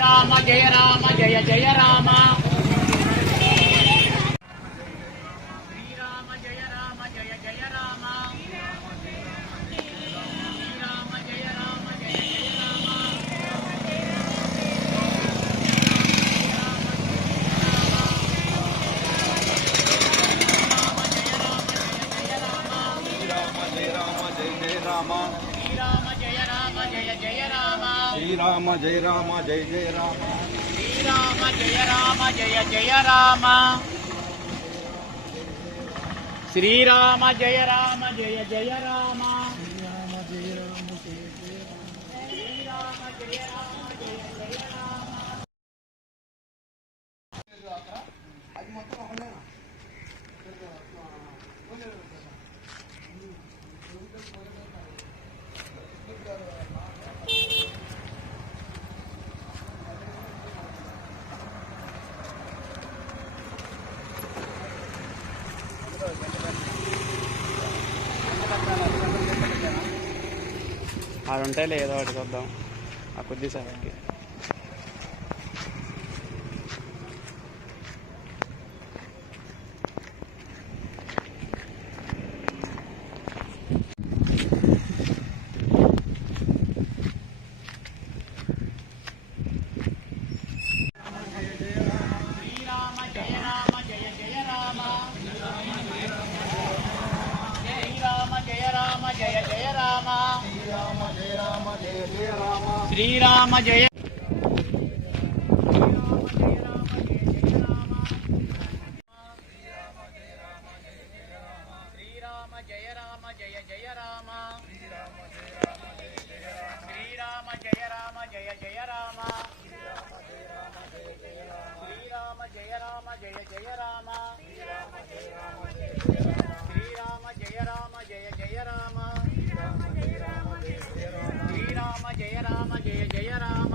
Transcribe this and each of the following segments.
రామ జయ రామ జయ జయ రామ శ్రీరామ జయ రామ జయ జయ రామ శ్రీరామ జయ రామ జయ జయ రామ శ్రీరామ జయ రామ జయ జయ రామ శ్రీరామ జయ రామ జయ జయ రామ శ్రీరామ జయ రామ జయ జయ రామ శ్రీరామ జయ రామ జయ జయ రామ శ్రీరామ జయ రామ జయ జయ రామ శ్రీరామ జయ రామ జయ జయ రామ అది మొత్తం ఒకనేనా అది ఉంటాయి ఏదో ఒకటి చూద్దాం ఆ కొద్దిసేపటికి శ్రీరామ జయ శ్రీరామ జయ రామ జయ జయ రామ శ్రీరామ జయ రామ జయ జయ రామ శ్రీరామ జయ రామ జయ జయ రామ శ్రీరామ జయ రామ జయ జయ రామ శ్రీరామ జయ రామ జయ జయ రామ శ్రీరామ జయ రామ జయ జయ రామ శ్రీరామ జయ రామ జయ జయ రామ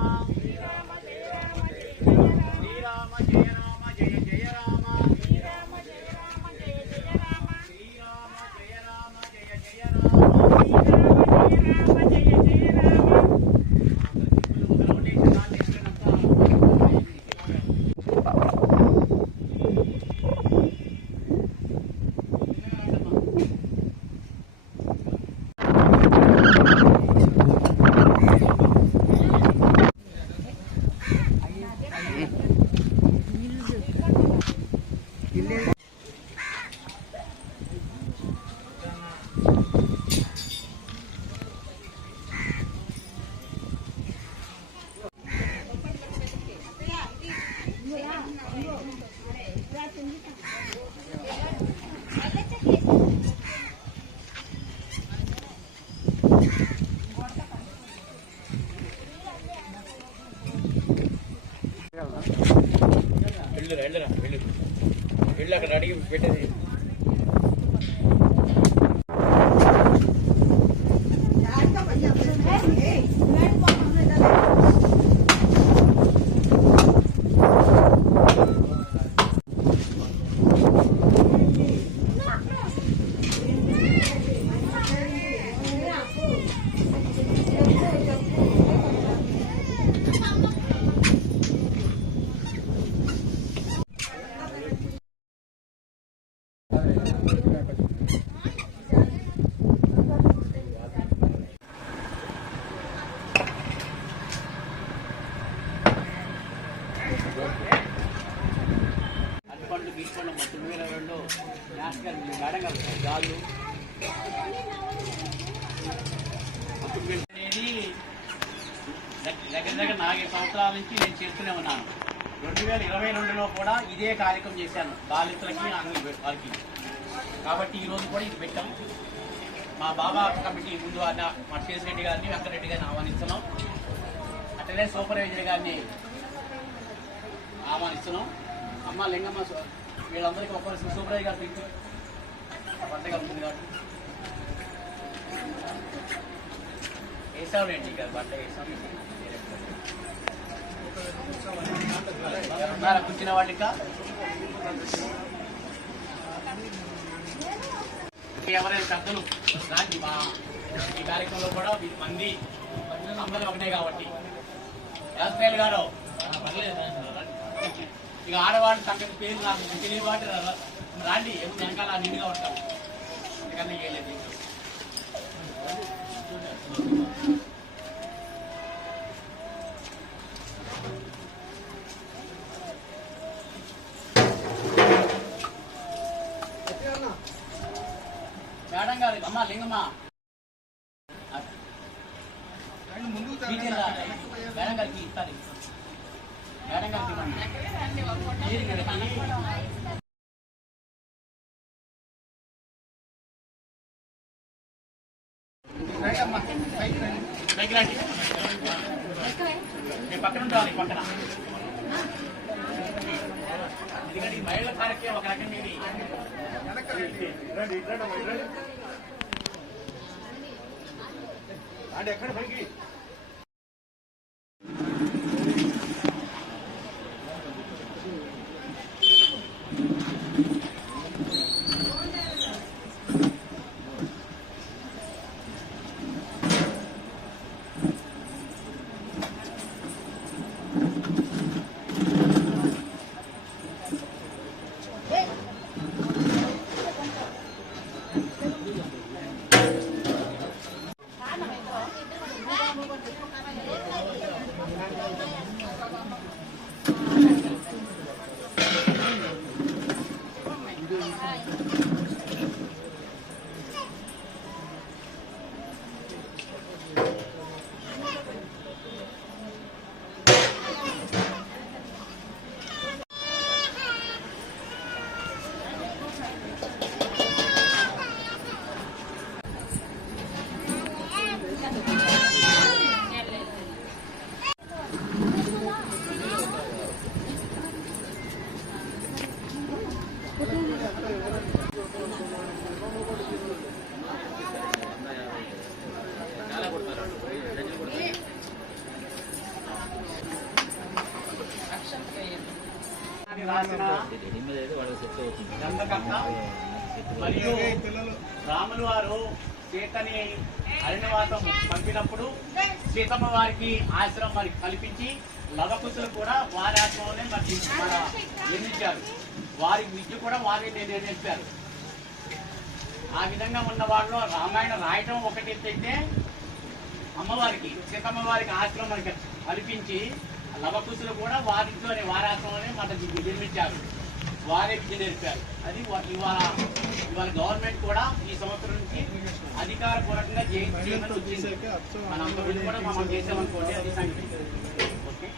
శ్రీరామ జయ రామ జయ జయ రామ వెళ్ళి అక్కడ అడిగి పెట్టేది అల్లిపండ్లు గీసుకోండి 2022 నేషనల్ మేడం గారు జాలు అనేది దగ్గర దగ్గర 4 సంవత్సరాల నుంచి నేను చేస్తూనే ఉన్నాను. 2022లో కూడా ఇదే కార్యక్రమం చేశాను బాలితులకి వారికి. కాబట్టి ఈరోజు కూడా ఇది పెట్టాం. మా బాబా కమిటీ ముందు మా శేషరెడ్డి గారిని వెంకరెడ్డి గారిని ఆహ్వానిస్తున్నాం. అట్లనే సూపర్వైజర్ గారిని ఆహ్వానిస్తున్నాం. అమ్మ లింగమ్మ వీళ్ళందరికీ ఒక్కరు సూపర్వైజర్ గారు తింటూ పంటగా ఉంటుంది కాబట్టి వేసామండి గారు పంట వేసాం. ఉన్నారా కూర్చున్న వాళ్ళు ఇంకా ఎవరైనా పెద్దలు రాండి. మా ఈ కార్యక్రమంలో కూడా మంది అందరూ ఒకటే కాబట్టి రాజపేల్ గారు ఇక ఆడవాళ్ళు సంగతి పేరు నాకు తెలియదు వాటి రాండి ఎప్పుడు వెనకాల నిండుగా ఉంటాం ఎందుకన్నా చేయలేదు మేడం గారు అమ్మా లింగమ్మా మేడం గారికి ఇస్తారు మేడం గారికి పక్కన ఉండాలి పక్కన ఎందుకంటే ఈ మహిళల కార్యక్రమం ఒక రకంగా ఇది అంటే ఎక్కడ పైకి రాసిన గ్రంథకర్త మరియు రాములు వారు సీతని అరణ్యవాసం పంపినప్పుడు సీతమ్మ వారికి ఆశ్రమం వారికి కల్పించి లవకుశులు కూడా వారి ఆశ్రమంలోనే మరి మన నిర్మించారు. వారి విద్య కూడా వారి నేర్పారు. ఆ విధంగా ఉన్న వాళ్ళు రామాయణం రాయటం ఒకటి అయితే అమ్మవారికి సీతమ్మ వారికి ఆశ్రమం మనకి కల్పించి లవకుశులు కూడా వారింట్లోనే వారి ఆశ్రమంలోనే మనకి నిర్మించారు. వారే విద్య నేర్పారు. అది ఇవాళ గవర్నమెంట్ కూడా ఈ సంవత్సరం నుంచి అధికారపూర్వకంగా చేయమని వచ్చింది. మనందరూ కూడా మనం చేసామనుకోండి అది సంగతి. ఓకే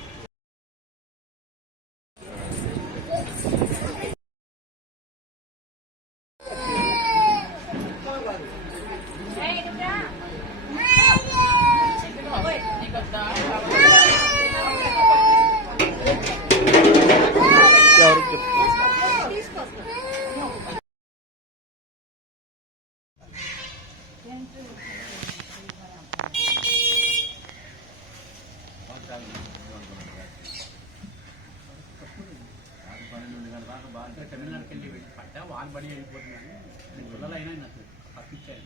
తమిళనాడుకి వెళ్ళి పడ్డా వాళ్ళు బడి అయిపోతున్నాను. పిల్లలైనా నాకు తప్పించాను.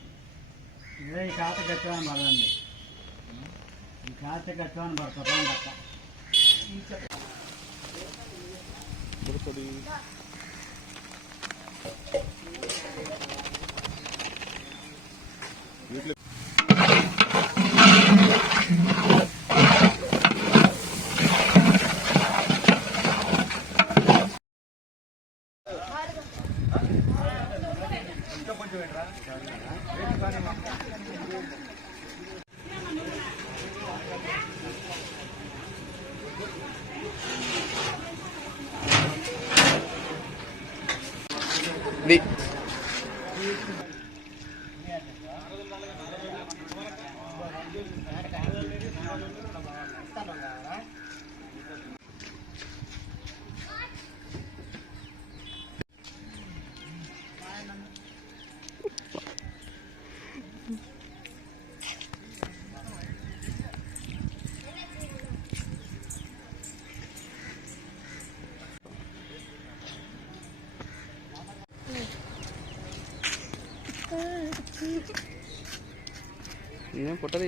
ఇదే ఈ ఖాతా కట్టామని పడదండి. ఈ ఖాతా కట్టామని పడతాం తప్ప నేను పుట్టది